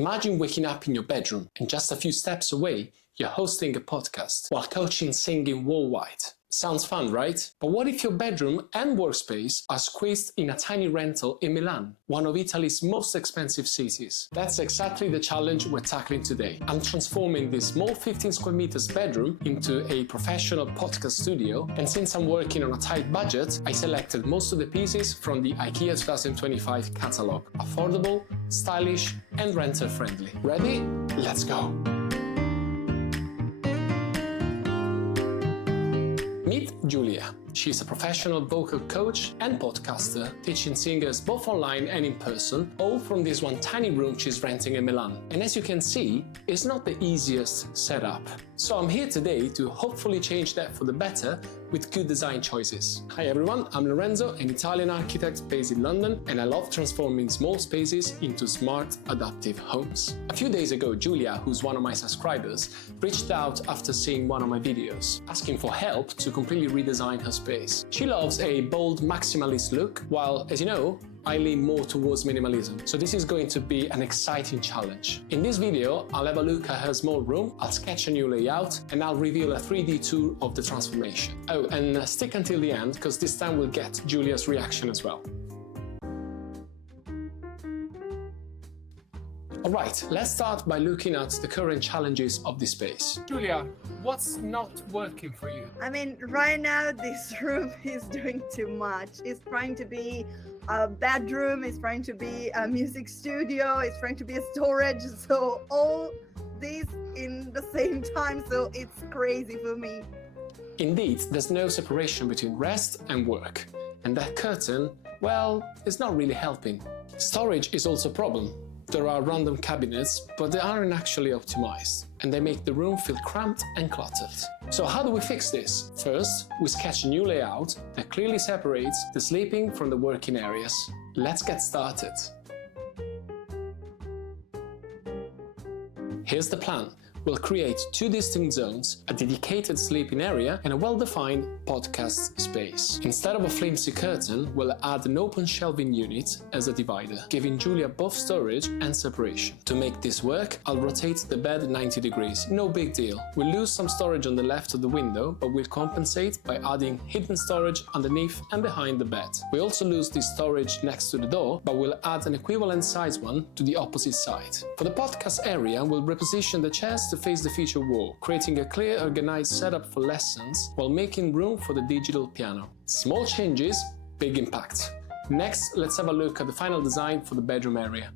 Imagine waking up in your bedroom and just a few steps away, you're hosting a podcast while coaching singing worldwide. Sounds fun, right? But what if your bedroom and workspace are squeezed in a tiny rental in Milan, one of Italy's most expensive cities? That's exactly the challenge we're tackling today. I'm transforming this small 15 square meters bedroom into a professional podcast studio, and since I'm working on a tight budget, I selected most of the pieces from the Ikea 2025 catalog. Affordable, stylish, and renter-friendly. Ready? Let's go! Meet Giulia. She's a professional vocal coach and podcaster, teaching singers both online and in person, all from this one tiny room she's renting in Milan. And as you can see, it's not the easiest setup. So I'm here today to hopefully change that for the better with good design choices. Hi everyone, I'm Lorenzo, an Italian architect based in London, and I love transforming small spaces into smart, adaptive homes. A few days ago, Giulia, who's one of my subscribers, reached out after seeing one of my videos, asking for help to completely redesign her space. She loves a bold maximalist look, while, as you know, I lean more towards minimalism, so this is going to be an exciting challenge. In this video, I'll have a look at her small room, I'll sketch a new layout, and I'll reveal a 3D tour of the transformation. Oh, and stick until the end, because this time we'll get Giulia's reaction as well. Alright, let's start by looking at the current challenges of this space. Giulia, what's not working for you? I mean, right now this room is doing too much. It's trying to be a bedroom, it's trying to be a music studio, it's trying to be a storage, so all this in the same time, so it's crazy for me. Indeed, there's no separation between rest and work, and that curtain, well, it's not really helping. Storage is also a problem. There are random cabinets, but they aren't actually optimized, and they make the room feel cramped and cluttered. So how do we fix this? First, we sketch a new layout that clearly separates the sleeping from the working areas. Let's get started. Here's the plan. We'll create two distinct zones, a dedicated sleeping area and a well-defined podcast space. Instead of a flimsy curtain, we'll add an open shelving unit as a divider, giving Giulia both storage and separation. To make this work, I'll rotate the bed 90 degrees, no big deal. We'll lose some storage on the left of the window, but we'll compensate by adding hidden storage underneath and behind the bed. We also lose this storage next to the door, but we'll add an equivalent size one to the opposite side. For the podcast area, we'll reposition the chairs to face the feature wall, creating a clear, organized setup for lessons while making room for the digital piano. Small changes, big impact. Next, let's have a look at the final design for the bedroom area.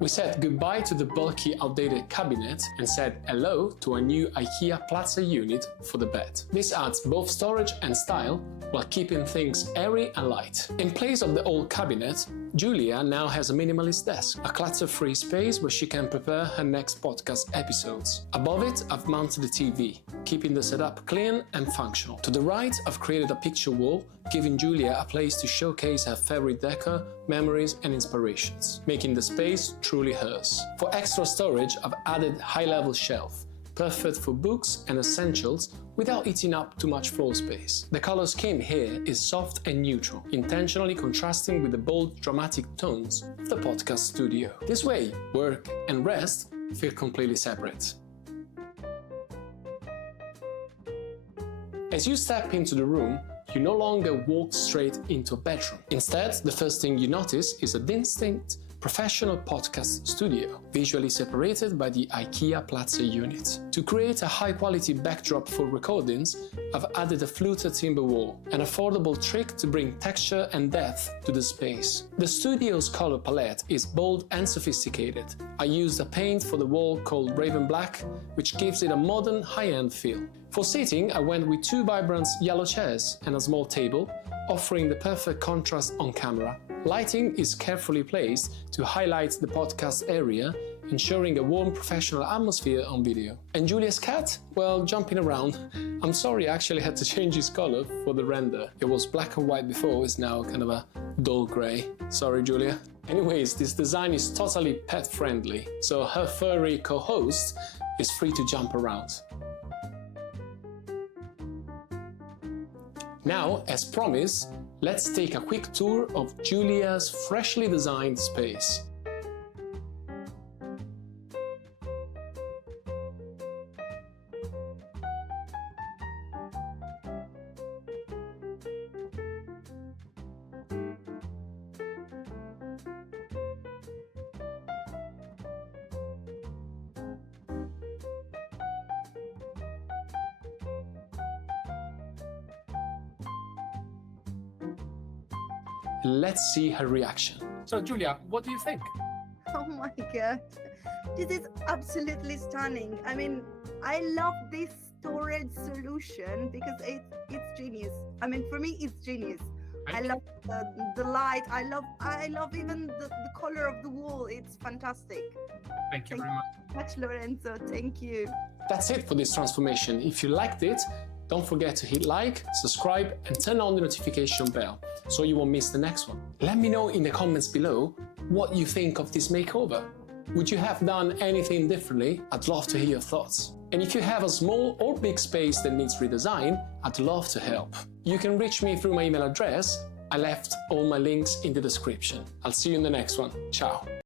We said goodbye to the bulky, outdated cabinet and said hello to a new Ikea Plaza unit for the bed. This adds both storage and style while keeping things airy and light. In place of the old cabinet, Giulia now has a minimalist desk, a clutter-free space where she can prepare her next podcast episodes. Above it, I've mounted a TV, keeping the setup clean and functional. To the right, I've created a picture wall, giving Giulia a place to showcase her favorite decor, memories and inspirations, making the space truly hers. For extra storage, I've added high-level shelf, perfect for books and essentials without eating up too much floor space. The color scheme here is soft and neutral, intentionally contrasting with the bold, dramatic tones of the podcast studio. This way, work and rest feel completely separate. As you step into the room, you no longer walk straight into a bedroom. Instead, the first thing you notice is a distinct professional podcast studio, visually separated by the Ikea Plaza unit. To create a high-quality backdrop for recordings, I've added a fluted timber wall, an affordable trick to bring texture and depth to the space. The studio's color palette is bold and sophisticated. I used a paint for the wall called Raven Black, which gives it a modern, high-end feel. For seating, I went with two vibrant yellow chairs and a small table, offering the perfect contrast on camera. Lighting is carefully placed to highlight the podcast area, ensuring a warm professional atmosphere on video. And Giulia's cat? Well, jumping around. I'm sorry I actually had to change his color for the render. It was black and white before, it's now kind of a dull grey. Sorry, Giulia. Anyways, this design is totally pet-friendly, so her furry co-host is free to jump around. Now, as promised, let's take a quick tour of Giulia's freshly designed space. Let's see her reaction. So Giulia, what do you think? Oh my god, this is absolutely stunning. I mean, I love this storage solution because it's genius. I mean, for me, it's genius. I love the light. I love even the color of the wall. It's fantastic. Thank you very much, Lorenzo. Thank you. That's it for this transformation. If you liked it, don't forget to hit like, subscribe, and turn on the notification bell so you won't miss the next one. Let me know in the comments below what you think of this makeover. Would you have done anything differently? I'd love to hear your thoughts. And if you have a small or big space that needs redesign, I'd love to help. You can reach me through my email address. I left all my links in the description. I'll see you in the next one. Ciao.